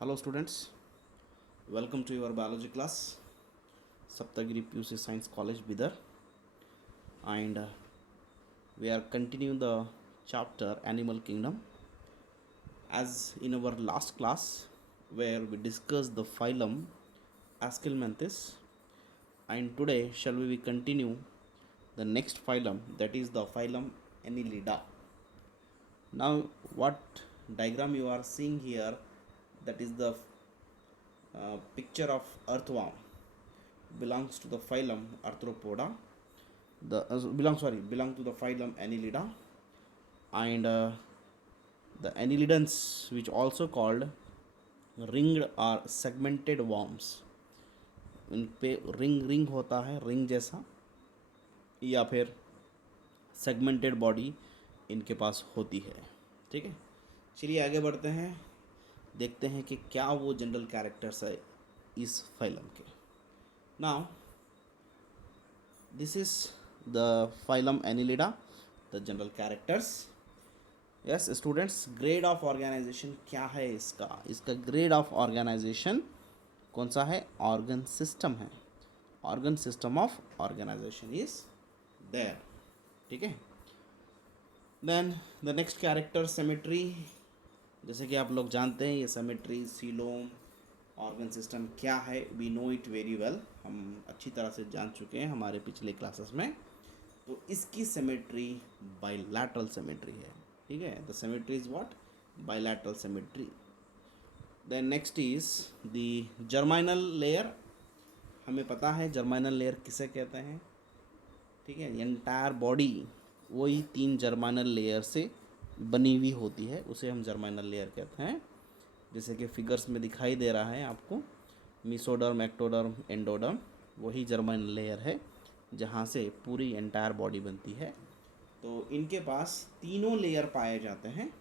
Hello students, welcome to your biology class, Saptagiri PUC Science College Bidar, and we are continuing the chapter Animal Kingdom. As in our last class, where we discussed the phylum Aschelminthes, and today shall we continue the next phylum, that is the phylum Annelida. Now, what diagram you are seeing here, that is the picture of earthworm, belongs to the phylum Arthropoda. Belong to the phylum Annelida, and the annelidans, which also called ringed or segmented worms. इन पे ring ring होता है, ring जैसा, या फिर segmented body इनके पास होती है. ठीक है, चलिए आगे बढ़ते हैं, देखते हैं कि क्या वो जनरल कैरेक्टर्स है इस फाइलम के. Now this is the phylum Annelida, the general characters. Yes students, grade of organisation क्या है इसका ग्रेड ऑफ ऑर्गेनाइजेशन कौन सा है? ऑर्गन सिस्टम है. Organ system of organisation is there. ठीक है. Then the next character symmetry. जैसे कि आप लोग जानते हैं ये सिमेट्री, सीलोम, ऑर्गन सिस्टम क्या है, we know it very well. हम अच्छी तरह से जान चुके हैं हमारे पिछले क्लासेस में. तो इसकी सिमेट्री बाइलैटरल सिमेट्री है. ठीक है, the symmetry is what? Bilateral symmetry. Then next is the germinal layer. हमें पता है जर्माइनल लेयर किसे कहते हैं. ठीक है, एंटायर बॉडी वही 3 जर्माइनल लेयर से बनी हुई होती है, उसे हम जर्माइनल लेयर कहते हैं. जैसे कि फिगर्स में दिखाई दे रहा है आपको, मीसोडर्म, एक्टोडर्म, एंडोडर्म, वही जर्माइनल लेयर है जहाँ से पूरी एंटायर बॉडी बनती है. तो इनके पास तीनों लेयर पाए जाते हैं,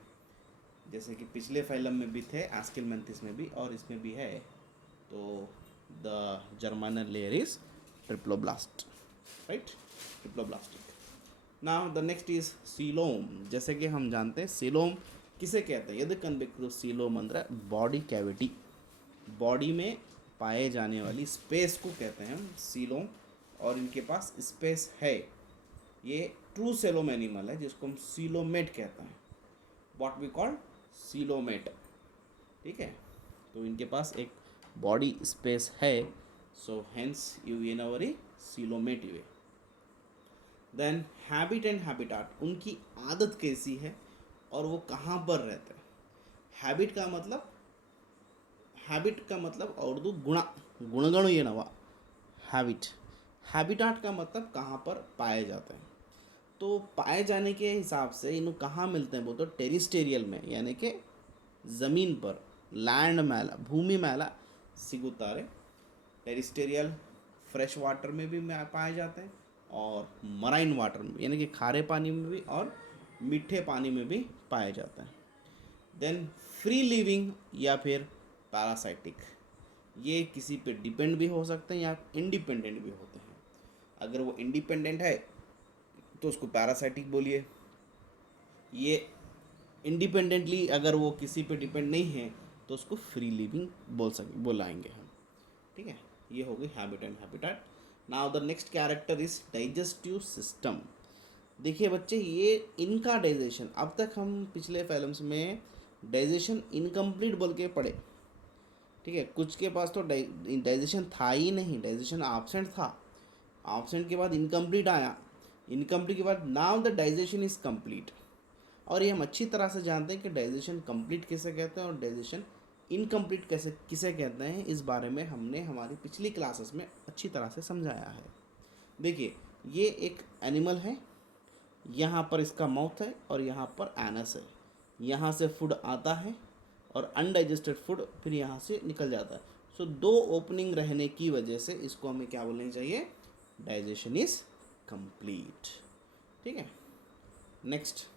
जैसे कि पिछले फाइलम में भी थे, एस्केलमेंथिस में भी, और इसमें भी है. तो the germinal layer is triploblast, right, triploblastic. Now the next is coelom. जैसे कि हम जानते हैं सीलोम किसे कहते हैं, यदि कन्वेक्टिव सीलोम अंदर बॉडी कैविटी, बॉडी में पाए जाने वाली स्पेस को कहते हैं हम सीलोम, और इनके पास स्पेस है. ये ट्रू सेलोम एनिमल है जिसको हम सीलोमेट कहते हैं, व्हाट वी कॉल सीलोमेट. ठीक है, तो इनके पास एक बॉडी स्पेस है, so hence you in our coelomate way. Then habit and habitat, उनकी आदत कैसी है और वो कहाँ पर रहते हैं. हैबिट का मतलब उर्दू गुणा, गुणगणु ये नवा हैबिट. हैबिटाट का मतलब कहाँ पर पाए जाते हैं. तो पाए जाने के हिसाब से इन कहाँ मिलते हैं, वो तो टेरिस्टेरियल में, यानी कि ज़मीन पर, लैंड मैला, भूमि मैला सिगुतारे. टेरिस्टेरियल फ्रेश वाटर में भी पाए जाते हैं, और मराइन वाटर में, यानी कि खारे पानी में भी और मीठे पानी में भी पाए जाते हैं. देन फ्री लिविंग या फिर पैरासाइटिक, ये किसी पे डिपेंड भी हो सकते हैं या इंडिपेंडेंट भी होते हैं. अगर वो इंडिपेंडेंट है तो उसको पैरासाइटिक बोलिए. ये इंडिपेंडेंटली अगर वो किसी पे डिपेंड नहीं है तो उसको फ्री लिविंग बोलाएंगे हम. ठीक है, ये हो गई habit and habitat. Now the next character is digestive system. देखिए बच्चे, ये इनका डाइजेशन, अब तक हम पिछले फिल्म्स में डाइजेशन इनकम्प्लीट बोल के पढ़े. ठीक है, कुछ के पास तो डाइजेशन था ही नहीं, डाइजेशन एब्सेंट था. एब्सेंट के बाद इनकम्प्लीट आया, इनकम्प्लीट के बाद now the digestion is complete. और ये हम अच्छी तरह से जानते हैं कि डाइजेशन कंप्लीट किसे कहते हैं और डाइजेशन इनकम्प्लीट किसे कहते हैं. इस बारे में हमने हमारी पिछली क्लासेस में अच्छी तरह से समझाया है. देखिए, ये एक एनिमल है, यहाँ पर इसका माउथ है और यहाँ पर एनस है. यहाँ से फूड आता है और अनडाइजेस्टेड फूड फिर यहाँ से निकल जाता है. सो 2 ओपनिंग रहने की वजह से इसको हमें क्या बोलना चाहिए? Digestion is complete. ठीक है. Next,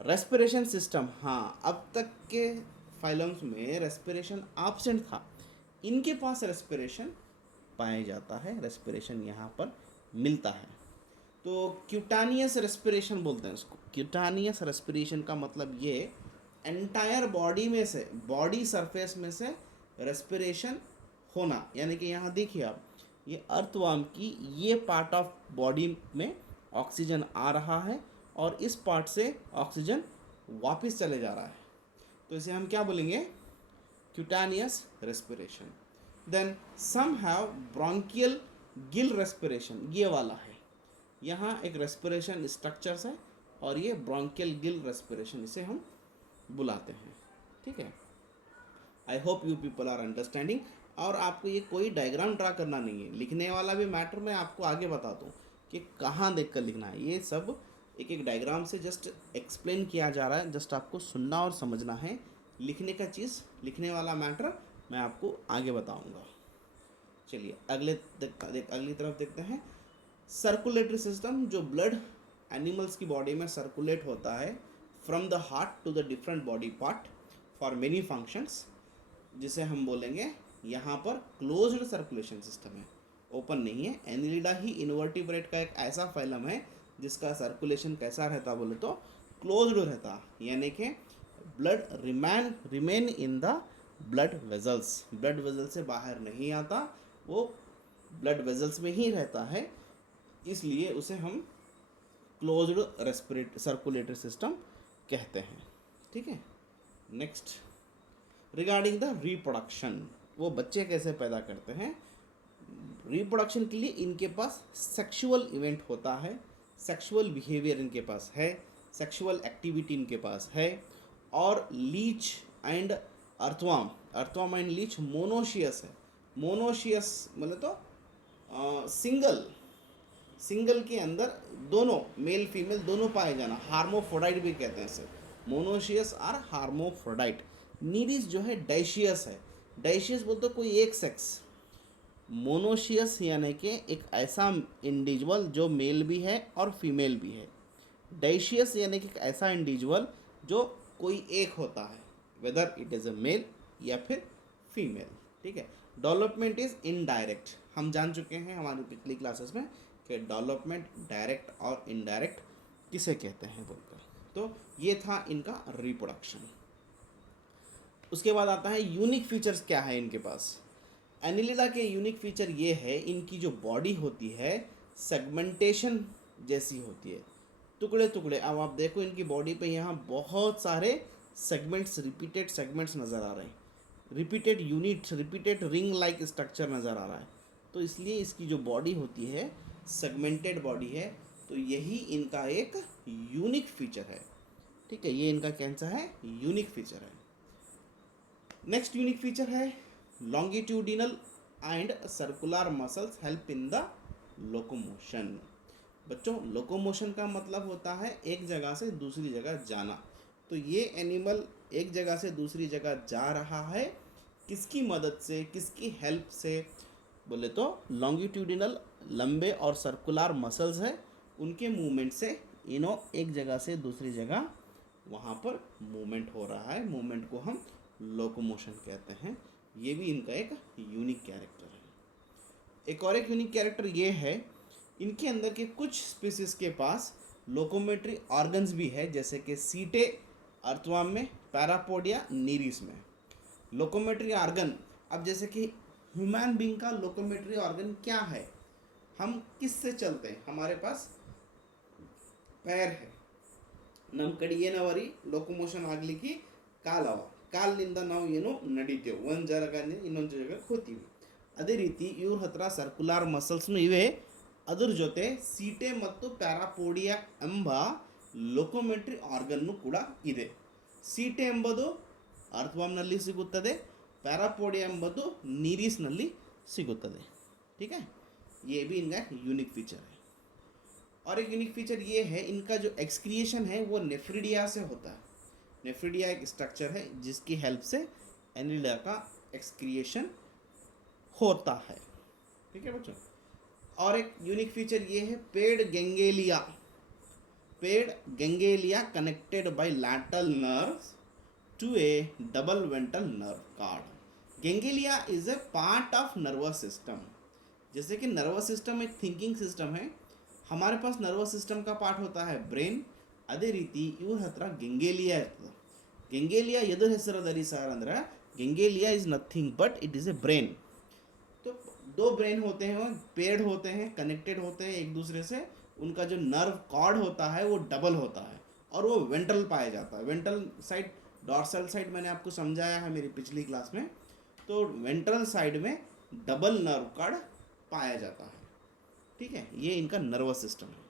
respiration system. हाँ, अब तक के फाइलम्स में रेस्पिरेशन एब्सेंट था, इनके पास रेस्पिरेशन पाया जाता है, रेस्पिरेशन यहाँ पर मिलता है. तो क्यूटानियस रेस्पिरेशन बोलते हैं इसको. क्यूटानियस रेस्पिरेशन का मतलब ये एंटायर बॉडी में से, बॉडी सरफेस में से रेस्पिरेशन होना, यानी कि यहाँ देखिए आप, ये अर्थवर्म की ये पार्ट ऑफ बॉडी में ऑक्सीजन आ रहा है और इस पार्ट से ऑक्सीजन वापस चले जा रहा है, तो इसे हम क्या बोलेंगे, cutaneous respiration. Then some have branchial gill respiration, ये वाला है, यहाँ एक रेस्पिरेशन स्ट्रक्चर्स है और ये ब्रोंकियल गिल रेस्पिरेशन इसे हम बुलाते हैं। ठीक है, I hope you people are understanding. और आपको ये कोई डायग्राम ड्रा करना नहीं है, लिखने वाला भी मैटर मैं आपको आगे बता दूँ कि कहाँ देख कर लिखना है, ये सब एक एक डायग्राम से जस्ट एक्सप्लेन किया जा रहा है, जस्ट आपको सुनना और समझना है, लिखने का चीज़, लिखने वाला मैटर मैं आपको आगे बताऊंगा। चलिए अगली तरफ देखते हैं। सर्कुलेटरी सिस्टम, जो ब्लड एनिमल्स की बॉडी में सर्कुलेट होता है from the heart to the different body part for many functions, जिसे हम बोलेंगे यहाँ पर क्लोज्ड सर्कुलेशन सिस्टम है, ओपन नहीं है। एनिलिडा ही इनवर्टिब्रेट का एक ऐसा फाइलम है जिसका सर्कुलेशन कैसा रहता बोले तो क्लोज्ड रहता, यानी कि blood remain in the blood vessels, blood vessel से बाहर नहीं आता, वो ब्लड वेजल्स में ही रहता है, इसलिए उसे हम क्लोज्ड सर्कुलेटरी सिस्टम कहते हैं। ठीक है, नेक्स्ट रिगार्डिंग द रिप्रोडक्शन, वो बच्चे कैसे पैदा करते हैं। रिप्रोडक्शन के लिए इनके पास सेक्सुअल इवेंट होता है, सेक्सुअल बिहेवियर इनके पास है, सेक्सुअल एक्टिविटी इनके पास है, और leech and earthworm and leech monoecious है। मोनोशियस मतलब तो सिंगल के अंदर दोनों मेल फीमेल दोनों पाए जाना, हार्मोफ्रोडाइट भी कहते हैं इसे, मोनोशियस और हार्मोफ्रोडाइट। नीरिस जो है डाइशियस है, डाइशियस बोलते कोई एक सेक्स, मोनोशियस यानी कि एक ऐसा इंडिविजुअल जो मेल भी है और फीमेल भी है, डाइशियस यानी कि एक ऐसा इंडिविजुअल जो कोई एक होता है, whether it is a male या फिर फीमेल। ठीक है, डेवलपमेंट इज इनडायरेक्ट, हम जान चुके हैं हमारी पिछली क्लासेस में कि डेवलपमेंट डायरेक्ट और इनडायरेक्ट किसे कहते हैं बोलकर। तो ये था इनका रिप्रोडक्शन। उसके बाद आता है यूनिक फीचर्स क्या है इनके पास। एनिलिडा के यूनिक फीचर ये है, इनकी जो बॉडी होती है सेगमेंटेशन जैसी होती है, टुकड़े टुकड़े। अब आप देखो इनकी बॉडी पे यहाँ बहुत सारे सेगमेंट्स, रिपीटेड सेगमेंट्स नज़र आ रहे हैं, repeated units, repeated ring like structure नज़र आ रहा है, तो इसलिए इसकी जो बॉडी होती है सेगमेंटेड बॉडी है, तो यही इनका एक यूनिक फीचर है। ठीक है, ये इनका कैसा है, यूनिक फीचर है। नेक्स्ट यूनिक फीचर है longitudinal and circular muscles help in the locomotion. बच्चों, लोकोमोशन का मतलब होता है एक जगह से दूसरी जगह जाना, तो ये एनिमल एक जगह से दूसरी जगह जा रहा है, किसकी मदद से, किसकी हेल्प से बोले तो लॉन्गिट्यूडिनल लंबे और सर्कुलर मसल्स है, उनके मूवमेंट से एक जगह से दूसरी जगह वहाँ पर मूवमेंट हो रहा है, मूवमेंट को हम लोकोमोशन कहते हैं। ये भी इनका एक यूनिक कैरेक्टर है। एक और एक यूनिक कैरेक्टर ये है, इनके अंदर के कुछ स्पीसीज के पास लोकोमेट्री ऑर्गन्स भी है, जैसे कि सीटे अर्थवर्म में, पैरापोडिया नीरिस में। लोकोमेट्री ऑर्गन, अब जैसे कि ह्यूमन बीइंग का लोकोमेट्री ऑर्गन क्या है, हम किससे चलते हैं, हमारे पास पैर है, ನಮ್ಮ ಕಡೆ ಏನವರಿ ಲೋಕೋಮೋಷನ್ ಆಗಲಿಕ್ಕೆ ಕಾಲವ, ಕಾಲಿನಿಂದ ನಾವು ಏನು ನಡಿತೇವೆ, ಒಂದು ಜಾಗದಿಂದ ಇನ್ನೊಂದು ಜಾಗಕ್ಕೆ ಹೋಗ್ತೀವಿ, ಅದೇ ರೀತಿ ಇವ್ರ ಹತ್ರ ಸರ್ಕ್ಯುಲರ್ ಮಸಲ್ಸ್ನು ಇವೆ, ಅದರ ಜೊತೆ ಸೀಟೆ ಮತ್ತು ಪ್ಯಾರಾಪೋಡಿಯಾ ಎಂಬ ಲೋಕೋಮೆಟ್ರಿ ಆರ್ಗನ್ನು ಕೂಡ ಇದೆ। ಸೀಟೆ ಎಂಬುದು ಅರ್ಥವರ್ಮ್ನಲ್ಲಿ ಸಿಗುತ್ತದೆ, ಪ್ಯಾರಾಪೋಡಿಯಾ ಎಂಬುದು ನೀರಿಸ್ನಲ್ಲಿ ಸಿಗುತ್ತದೆ। ठीक है, ये भी इनका यूनिक फीचर है। और एक यूनिक फीचर ये है, इनका जो एक्सक्रिएशन है वो नेफ्रिडिया से होता है। नेफ्रिडिया एक स्ट्रक्चर है जिसकी हेल्प से एनिलिडा का एक्सक्रिएशन होता है। ठीक है बच्चों, और एक यूनिक फीचर ये है paired ganglia. Paired ganglia connected by lateral nerves to a double ventral nerve cord. Ganglia is a part of nervous system. जैसे कि नर्वस सिस्टम एक थिंकिंग सिस्टम है, हमारे पास नर्वस सिस्टम का पार्ट होता है ब्रेन, ಅದೇ ರೀತಿ ಇವ್ರ ಹತ್ರ ಗೆಂಗೇಲಿಯಾ ಇರ್ತದೆ। ಗೆಂಗೇಲಿಯಾ ಎದುರು ಹೆಸರದರಿ ಸರ್ ಅಂದ್ರೆ ganglia is nothing but it is a brain. तो दो ब्रेन होते हैं, पेड होते हैं, कनेक्टेड होते हैं एक दूसरे से. उनका जो नर्व कॉर्ड होता है वो डबल होता है और वो वेंट्रल पाया जाता है. वेंट्रल साइड, डॉर्सल साइड मैंने आपको समझाया है मेरी पिछली क्लास में. तो वेंट्रल साइड में डबल नर्व कॉर्ड पाया जाता है. ठीक है, ये इनका नर्वस सिस्टम है.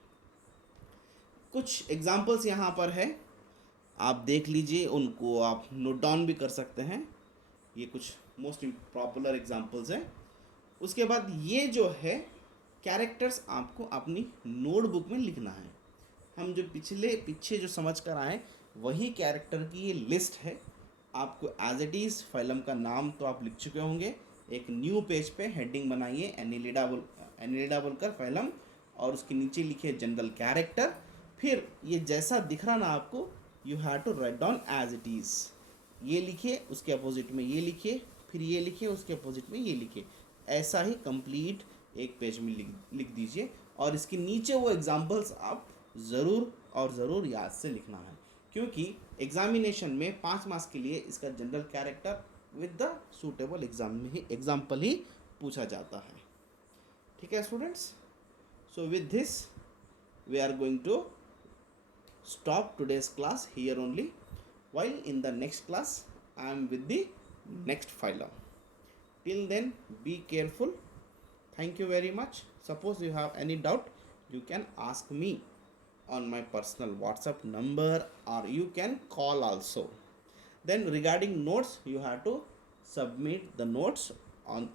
कुछ एग्जाम्पल्स यहाँ पर है, आप देख लीजिए, उनको आप नोट डाउन भी कर सकते हैं. ये कुछ मोस्ट पॉपुलर एग्जाम्पल्स हैं. उसके बाद ये जो है कैरेक्टर्स आपको अपनी नोटबुक में लिखना है. हम जो पीछे जो समझ कर आए वही कैरेक्टर की ये लिस्ट है. आपको एज इट इज़ फाइलम का नाम तो आप लिख चुके होंगे. एक न्यू पेज पे हेडिंग बनाइए एनिलिडा बोलकर फाइलम, और उसके नीचे लिखिए जनरल कैरेक्टर. फिर ये जैसा दिख रहा ना आपको, you have to write down as it is. ये लिखिए, उसके अपोजिट में ये लिखिए, फिर ये लिखिए, उसके अपोजिट में ये लिखिए. ऐसा ही कंप्लीट एक पेज में लिख दीजिए. और इसके नीचे वो एग्जाम्पल्स आप ज़रूर और ज़रूर याद से लिखना है, क्योंकि एग्जामिनेशन में 5 मार्क्स के लिए इसका general character with the suitable example ही पूछा जाता है. ठीक है students, so with this we are going to stop today's class here only, while in the next class I am with the next phylum. Till then, be careful. Thank you very much. Suppose you have any doubt, you can ask me on my personal WhatsApp number, or you can call also. Then regarding notes, you have to submit the notes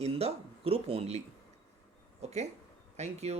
in the group only. Okay, thank you.